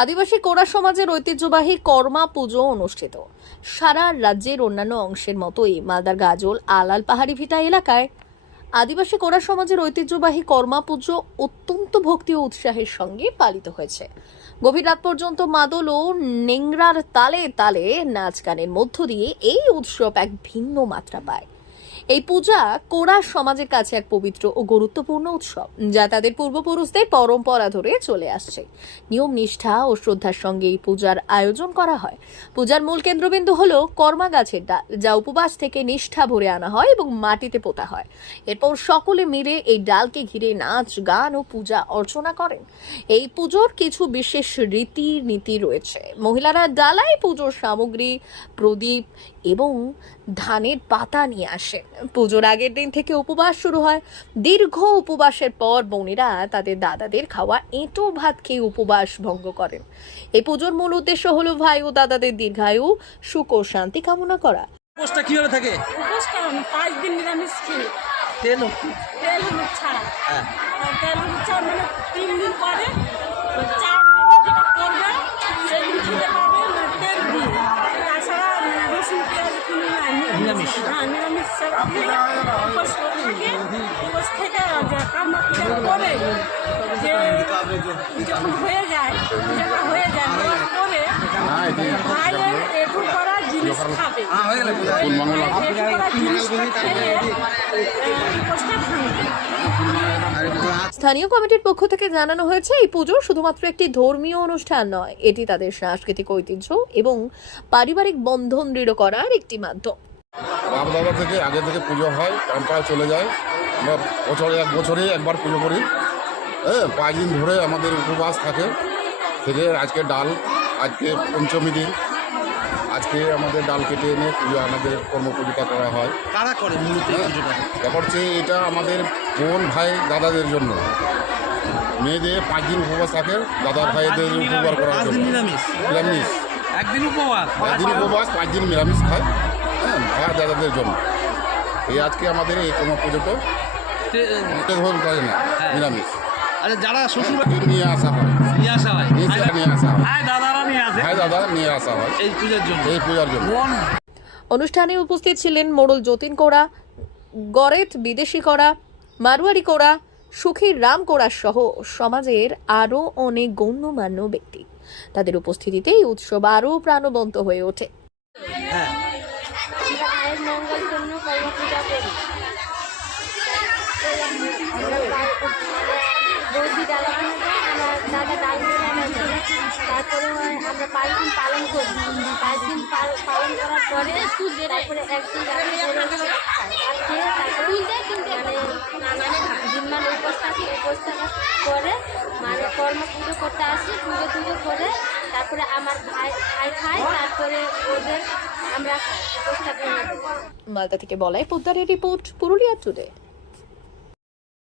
আদিবাসী কোরা সমাজের ঐতিহ্যবাহী কর্মা পুজো অনুষ্ঠিত। সারা রাজ্যের অন্যান্য অংশের মতোই মালদার গাজল, আলাল পাহাড়ি ভিটা এলাকায় আদিবাসী কোরা সমাজের ঐতিহ্যবাহী কর্মা পুজো অত্যন্ত ভক্তি ও উৎসাহের সঙ্গে পালিত হয়েছে। গভীর রাত পর্যন্ত মাদল ও নেংরার তালে তালে নাচ গানের মধ্য দিয়ে এই উৎসব এক ভিন্ন মাত্রা পায়। এই পূজা কোরা সমাজের কাছে এক পবিত্র ও গুরুত্বপূর্ণ উৎসব, যা তাদের পূর্বপুরুষদের পরম্পরা ধরে চলে আসছে। নিয়ম, নিষ্ঠা ও শ্রদ্ধার সঙ্গে এই পূজার আয়োজন করা হয়। পূজার মূল কেন্দ্রবিন্দু হলো কর্মা গাছের ডাল, যা উপবাস থেকে নিষ্ঠা ভরে আনা হয় এবং মাটিতে পোতা হয়। এরপর সকলে মিলে এই ডালকে ঘিরে নাচ, গান ও পূজা অর্চনা করেন। এই পুজোর কিছু বিশেষ রীতি নীতি রয়েছে। মহিলারা ডালায় পুজোর সামগ্রী, প্রদীপ এবং ধানের পাতা নিয়ে আসে। পুজোর আগের দিন থেকে উপবাস শুরু হয়। দীর্ঘ উপবাসের পর বোনেরা তাদের দাদাদের খাওয়া এঁটো ভাত খেয়ে উপবাস ভঙ্গ করেন। এই পুজোর মূল উদ্দেশ্য হলো ভাই ও দাদাদের দীর্ঘায়ু সুখ ও শান্তি কামনা করা। উপোসটা কীভাবে থাকে? উপোস করেন পাঁচ দিন নিরামিষ খেয়ে। তেল তেল হলুদ ছাড়া। হ্যাঁ। তেল হলুদ ছাড়া মানে তিন দিন পরে চার স্থানীয় কমিটির পক্ষ থেকে জানানো হয়েছে, এই পুজো শুধুমাত্র একটি ধর্মীয় অনুষ্ঠান নয়, এটি তাদের সাংস্কৃতিক ঐতিহ্য এবং পারিবারিক বন্ধন দৃঢ় করার একটি মাধ্যম। বাপদাদা থেকে আগে থেকে পুজো হয় পরম্পরা চলে যায়। আমরা বছরে এক বছরে একবার পুজো করি। হ্যাঁ পাঁচ দিন ধরে আমাদের উপবাস থাকে। থেকে আজকে ডাল আজকে পঞ্চমী দিন। আজকে আমাদের ডাল কেটে এনে পুজো আমাদের কর্ম পূজিকা করা হয়। কারা করে মূলত ব্যাপার হচ্ছে এটা আমাদের বোন ভাই দাদাদের জন্য। মেয়েদের পাঁচ দিন উপবাস থাকে দাদা ভাইদের উপকার করা নিরামিষ নিরামিষ। একদিন উপবাস? পাঁচ দিন উপবাস পাঁচ দিন নিরামিষ খায়। হ্যাঁ ভাই দাদাদের জন্য। এই আজকে আমাদের এই কর্ম পুজোটা তে- এটা করে না হ্যাঁ। নিরামিষ। আরে যারা শ্বশুর নিয়ে আসা হয়। নিয়ে আসা হয়। নিয়ে আসা- নিয়ে আসা হয় ভাই দাদারা নিয়ে আসে। ভাই দাদা নিয়ে আসা হয়। এই পূজার জন্য। এই পূজার জন্য। অনুষ্ঠানে উপস্থিত ছিলেন মোড়ল যতীন কোড়া গরেট বিদেশি কোড়া মারোয়ারি কোড়া সুখীর রাম কোড়া সহ সমাজের আরও অনেক গণ্যমান্য ব্যক্তি। তাদের উপস্থিতিতে এই উৎসব আরও প্রাণবন্ত হয়ে ওঠে। হ্যাঁ। পূজা করি বৌদি ডালা আমার দাদা ডাল করে আনাবে তারপরে আমরা পাঁচ দিন পালন করি পাঁচ দিন পাল- পালন করার পরে তারপরে একদিন মানে উপোস থাকি উপোস থাকার পরে মানে কর্ম পুজো করতে আসি পুজো টুজো করে তারপরে আমার ভাই ভাই খায় তারপরে ওদের মালদা থেকে বলাই পোদ্দারের রিপোর্ট পুরুলিয়া টুডে।